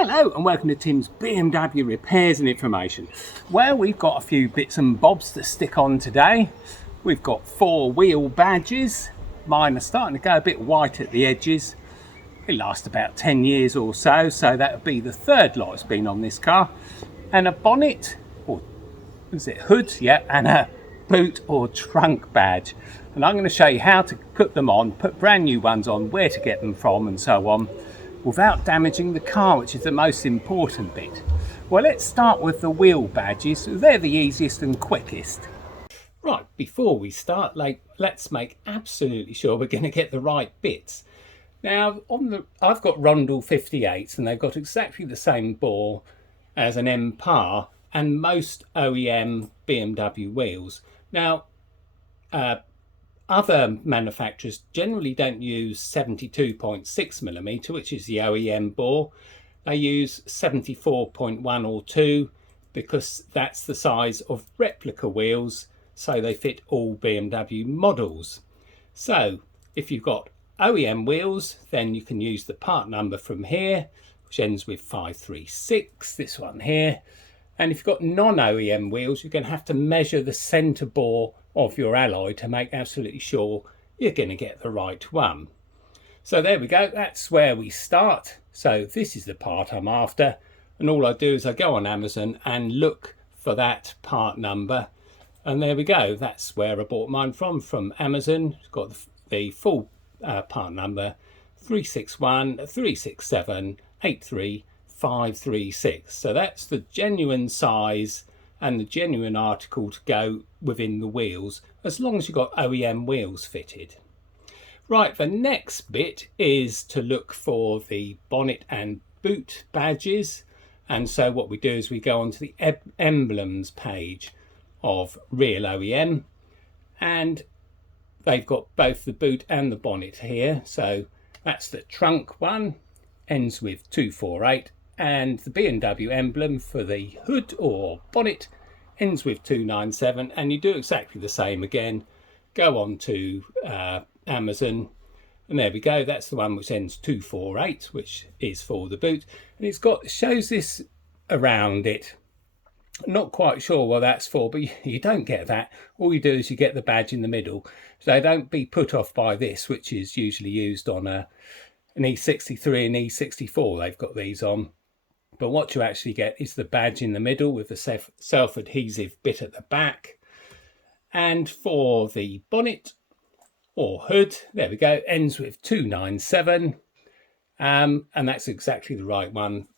Hello and welcome to Tim's BMW Repairs and Information. Well, we've got a few bits and bobs to stick on today. We've got 4 wheel badges. Mine are starting to go a bit white at the edges. It lasts about 10 years or so, so that would be the 3rd lot that's been on this car. And a bonnet, or is it hood? Yeah, and a boot or trunk badge. And I'm going to show you how to put them on, put brand new ones on, where to get them from and so on, without damaging the car, which is the most important bit. Well, let's start with the wheel badges. They're the easiest and quickest. Right, before we start, let's make absolutely sure we're going to get the right bits. Now, I've got Roundel 58s, and they've got exactly the same bore as an M-Par and most OEM BMW wheels. Now, other manufacturers generally don't use 72.6mm, which is the OEM bore. They use 74.1 or 2 because that's the size of replica wheels, so they fit all BMW models. So if you've got OEM wheels, then you can use the part number from here, which ends with 536, this one here. And if you've got non-OEM wheels, you're going to have to measure the centre bore of your alloy to make absolutely sure you're going to get the right one. So there we go, that's where we start. So this is the part I'm after, and all I do is I go on Amazon and look for that part number, and there we go, that's where I bought mine from Amazon. It's got the full part number 36136783536. So that's the genuine size and the genuine article to go within the wheels, as long as you've got OEM wheels fitted. Right, the next bit is to look for the bonnet and boot badges. And so what we do is we go onto the emblems page of Real OEM, and they've got both the boot and the bonnet here. So that's the trunk one, ends with 248, and the BMW emblem for the hood or bonnet ends with 297. And you do exactly the same again. Go on to Amazon, and there we go, that's the one which ends 248, which is for the boot, and it shows this around it. Not quite sure what that's for, but you don't get that. All you do is you get the badge in the middle. So don't be put off by this, which is usually used on an E63 and E64. They've got these on. But what you actually get is the badge in the middle with the self-adhesive bit at the back. And for the bonnet or hood, there we go, ends with 297. And that's exactly the right one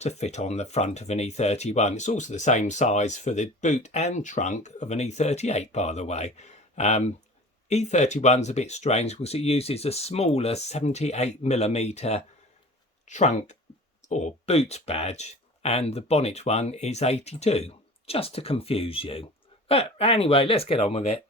to fit on the front of an E31. It's also the same size for the boot and trunk of an E38, by the way. E31's a bit strange because it uses a smaller 78mm trunk or boot badge, and the bonnet one is 82, just to confuse you. But anyway, let's get on with it.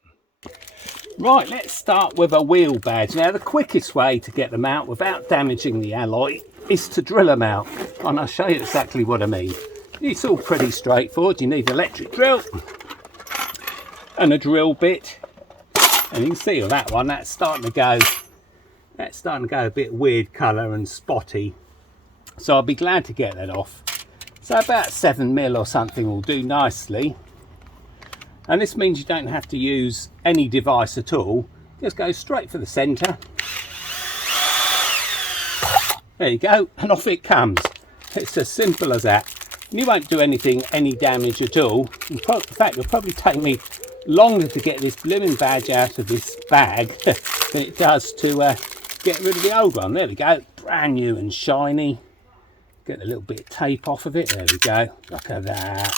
Right, let's start with a wheel badge. Now, the quickest way to get them out without damaging the alloy is to drill them out, and I'll show you exactly what I mean. It's all pretty straightforward. You need an electric drill and a drill bit, and you can see on that one that's starting to go a bit weird colour and spotty, so I'll be glad to get that off. So about 7mm or something will do nicely, and this means you don't have to use any device at all. Just go straight for the centre. There you go, and off it comes. It's as simple as that. And you won't do any damage at all. In fact, it'll probably take me longer to get this blooming badge out of this bag than it does to get rid of the old one. There we go, brand new and shiny. Get a little bit of tape off of it. There we go, look at that.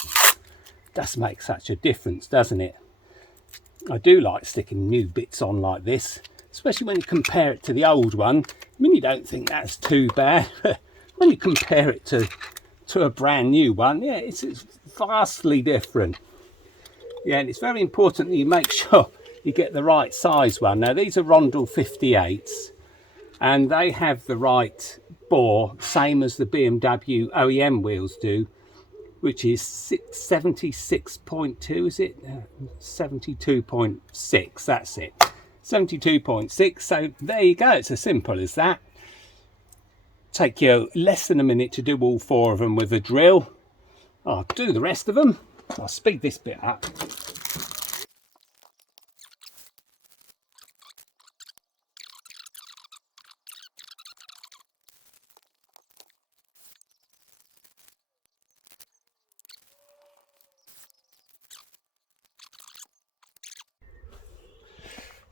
Does make such a difference, doesn't it? I do like sticking new bits on like this, especially when you compare it to the old one. I mean, you don't think that's too bad, but when you compare it to a brand new one, yeah, it's vastly different. Yeah, and it's very important that you make sure you get the right size one. Now, these are Roundel 58s, and they have the right bore, same as the BMW OEM wheels do, which is 76.2, is it? 72.6, that's it. 72.6, so there you go, it's as simple as that. take you less than a minute to do all 4 of them with a drill. I'll do the rest of them. I'll speed this bit up.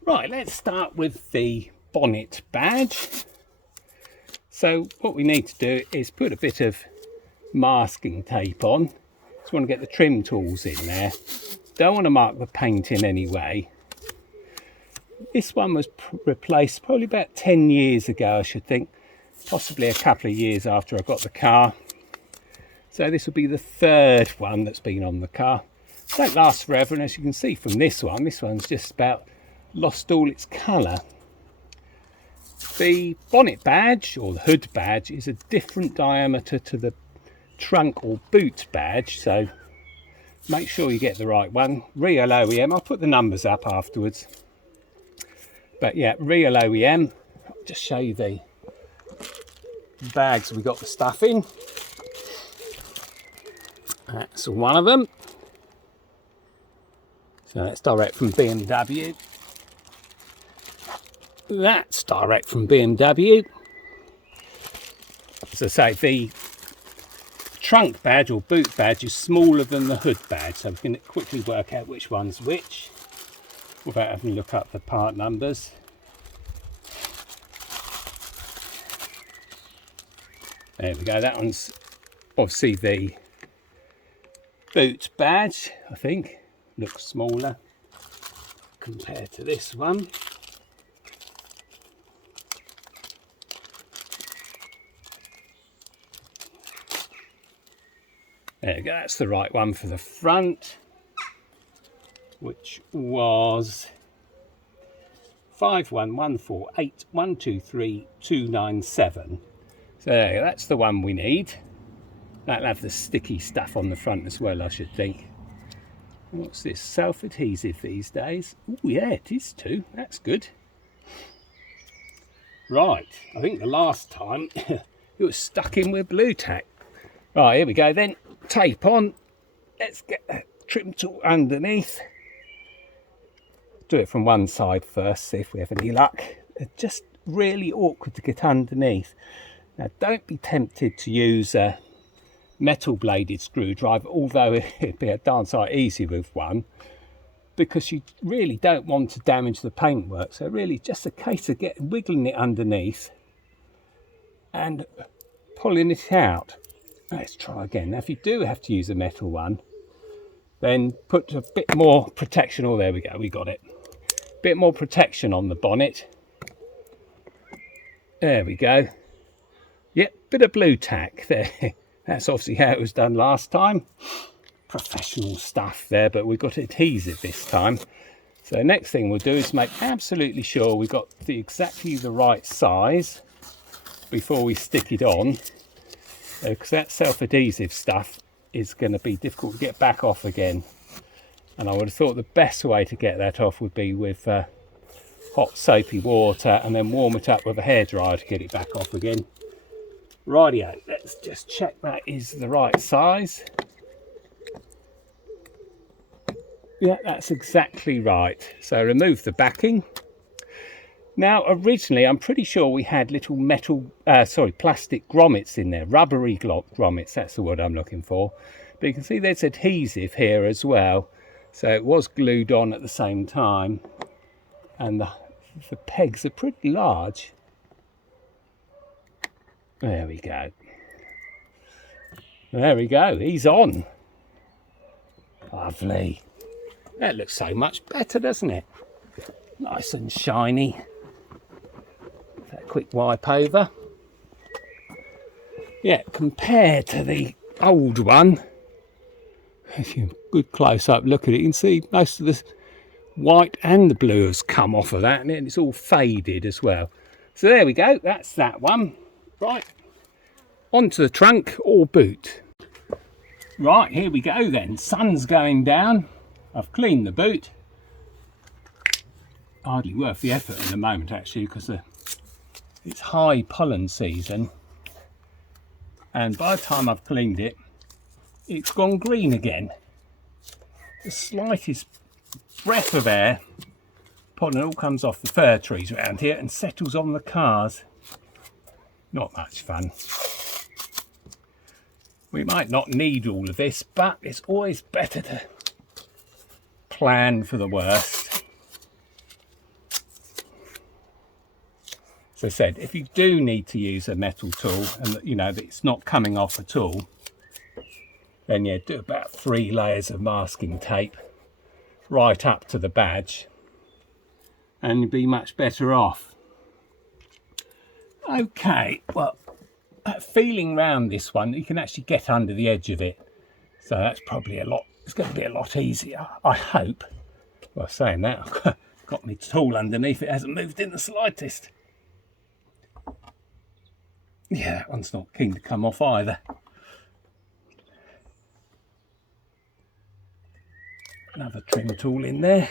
Right, let's start with the bonnet badge. So what we need to do is put a bit of masking tape on. Just want to get the trim tools in there. Don't want to mark the paint in any way. This one was replaced probably about 10 years ago, I should think. Possibly a couple of years after I got the car. So this will be the 3rd one that's been on the car. Don't last forever, and as you can see from this one's just about lost all its colour. The bonnet badge, or the hood badge, is a different diameter to the trunk or boot badge, so make sure you get the right one. Real OEM, I'll put the numbers up afterwards. But yeah, real OEM. I'll just show you the bags we got the stuff in. That's one of them. So that's direct from BMW. That's direct from BMW. As I say, the trunk badge or boot badge is smaller than the hood badge, so we can quickly work out which one's which without having to look up the part numbers. There we go, that one's obviously the boot badge, I think. Looks smaller compared to this one. There we go, that's the right one for the front, which was 51148123297. So there you go, that's the one we need. That'll have the sticky stuff on the front as well, I should think. What's this? Self-adhesive these days? Oh yeah, it is too. That's good. Right, I think the last time it was stuck in with blue tack. Right, here we go then. Tape on. Let's get that trim tool underneath. Do it from one side first, see if we have any luck. It's just really awkward to get underneath. Now don't be tempted to use a metal bladed screwdriver, although it'd be a darn sight easy with one, because you really don't want to damage the paintwork. So really just a case of wiggling it underneath and pulling it out. Let's try again. Now if you do have to use a metal one, then put a bit more protection. Oh, there we go, we got it. Bit more protection on the bonnet. There we go. Yep, bit of blue tack there. That's obviously how it was done last time. Professional stuff there, but we've got adhesive this time. So next thing we'll do is make absolutely sure we've got exactly the right size before we stick it on, because that self-adhesive stuff is going to be difficult to get back off again. And I would have thought the best way to get that off would be with hot soapy water and then warm it up with a hairdryer to get it back off again. Rightio, let's just check that is the right size. Yeah, that's exactly right. So remove the backing. Now originally I'm pretty sure we had little plastic grommets in there, rubbery grommets, that's the word I'm looking for. But you can see there's adhesive here as well. So it was glued on at the same time. And the pegs are pretty large. There we go. There we go, he's on. Lovely. That looks so much better, doesn't it? Nice and shiny. That quick wipe over. Yeah, compared to the old one, if you good close up look at it, you can see most of the white and the blue has come off of that, and it's all faded as well. So there we go, that's that one. Right, onto the trunk or boot. Right, here we go then. Sun's going down. I've cleaned the boot. Hardly worth the effort in the moment actually, because it's high pollen season. and by the time I've cleaned it, it's gone green again. The slightest breath of air, pollen all comes off the fir trees around here and settles on the cars. Not much fun. We might not need all of this, but it's always better to plan for the worst. As I said, if you do need to use a metal tool and you know that it's not coming off at all, then yeah, do about 3 layers of masking tape right up to the badge and you'll be much better off. Okay, well, feeling round this one, you can actually get under the edge of it, so that's probably it's going to be a lot easier, I hope. Well, saying that, I've got my tool underneath, it hasn't moved in the slightest. Yeah, that one's not keen to come off either. Another trim tool in there.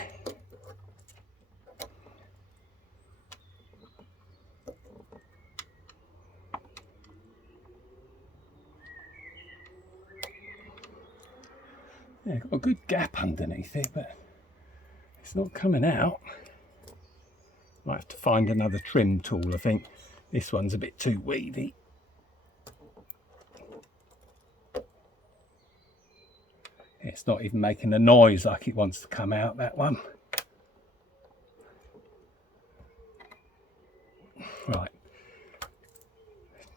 Yeah, got a good gap underneath it, but it's not coming out. Might have to find another trim tool, I think. This one's a bit too weedy. It's not even making a noise like it wants to come out, that one. Right,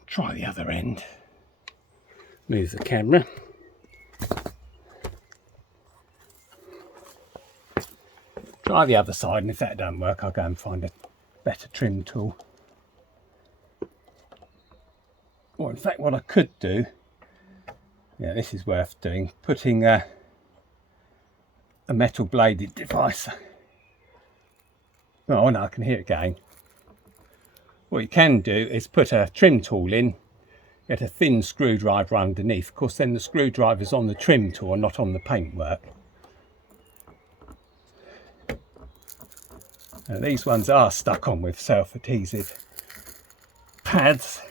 try the other end. Move the camera. Try the other side, and if that doesn't work, I'll go and find a better trim tool. Or in fact, what I could do, yeah, this is worth doing, putting a metal bladed device. Oh no, I can hear it going. What you can do is put a trim tool in, get a thin screwdriver underneath. Of course, then the screwdriver's on the trim tool and not on the paintwork. Now, these ones are stuck on with self-adhesive pads,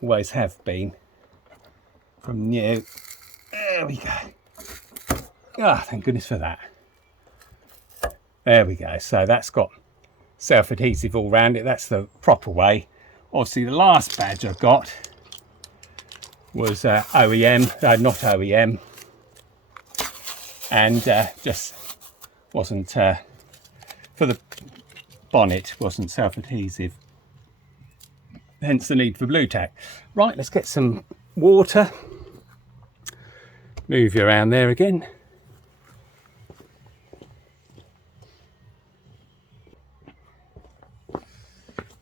always have been from new. There we go. Ah, thank goodness for that. There we go. So that's got self-adhesive all round it. That's the proper way. Obviously, the last badge I got was OEM, not OEM, and just wasn't for the bonnet, wasn't self-adhesive. Hence the need for blue tack. Right, let's get some water. Move you around there again.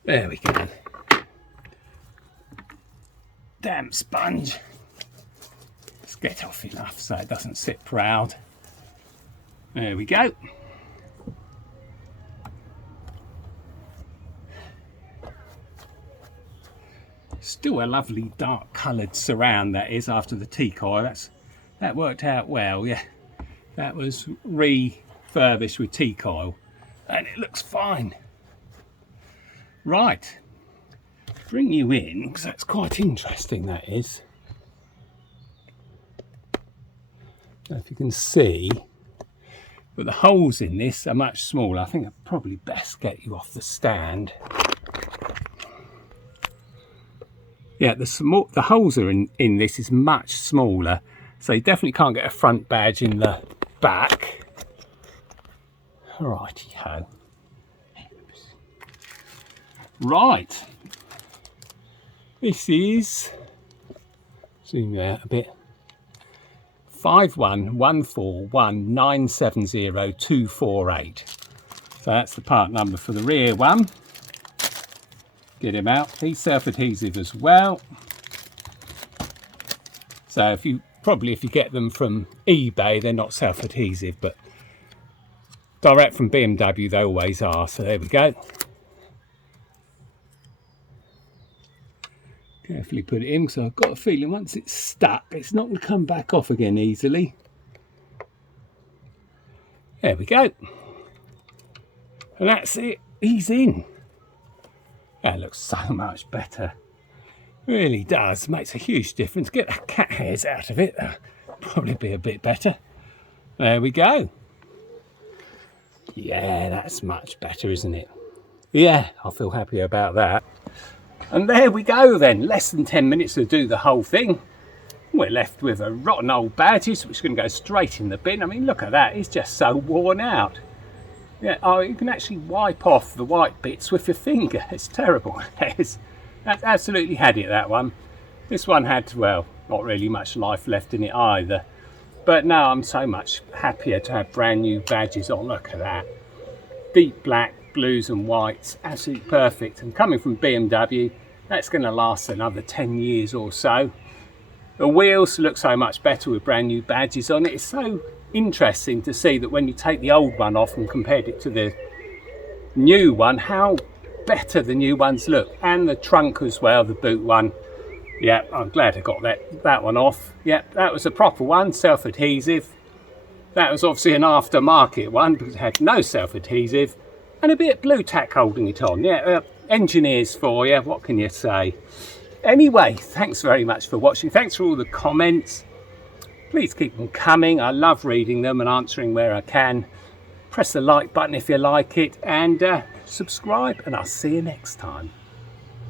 There we go. Damp sponge. Let's get off enough so it doesn't sit proud. There we go. Still a lovely dark coloured surround that is after the teak oil. That worked out well, yeah. That was refurbished with teak oil and it looks fine. Right, bring you in because that's quite interesting, that is. Now, if you can see, but the holes in this are much smaller. I think I'd probably best get you off the stand. Yeah, the holes are in this is much smaller, so you definitely can't get a front badge in the back. Righty-ho. Right, this is, zoom out a bit, 51141970248. So that's the part number for the rear one. Get him out. He's self-adhesive as well. So if you get them from eBay, they're not self-adhesive, but direct from BMW they always are. So there we go. Carefully put it in, because I've got a feeling once it's stuck, it's not going to come back off again easily. There we go. And that's it. He's in. That looks so much better. Really does. Makes a huge difference. Get the cat hairs out of it. Probably be a bit better. There we go. Yeah, that's much better, isn't it? Yeah, I feel happy about that. And there we go then. Less than 10 minutes to do the whole thing. We're left with a rotten old badges, which is going to go straight in the bin. I mean, look at that. It's just so worn out. Yeah, oh, you can actually wipe off the white bits with your finger. It's terrible. That's absolutely had it, that one. This one had, well, not really much life left in it either. But no, I'm so much happier to have brand new badges on. Look at that. Deep black, blues and whites. Absolutely perfect. And coming from BMW, that's going to last another 10 years or so. The wheels look so much better with brand new badges on it. It's so interesting to see that when you take the old one off and compared it to the new one, how better the new ones look. And the trunk as well, the boot one. Yeah, I'm glad I got that one off. Yeah, that was a proper one, self-adhesive. That was obviously an aftermarket one because it had no self-adhesive and a bit of blue tack holding it on. Yeah, engineers for you, what can you say? Anyway, thanks very much for watching. Thanks for all the comments. Please keep them coming. I love reading them and answering where I can. Press the like button if you like it and subscribe, and I'll see you next time.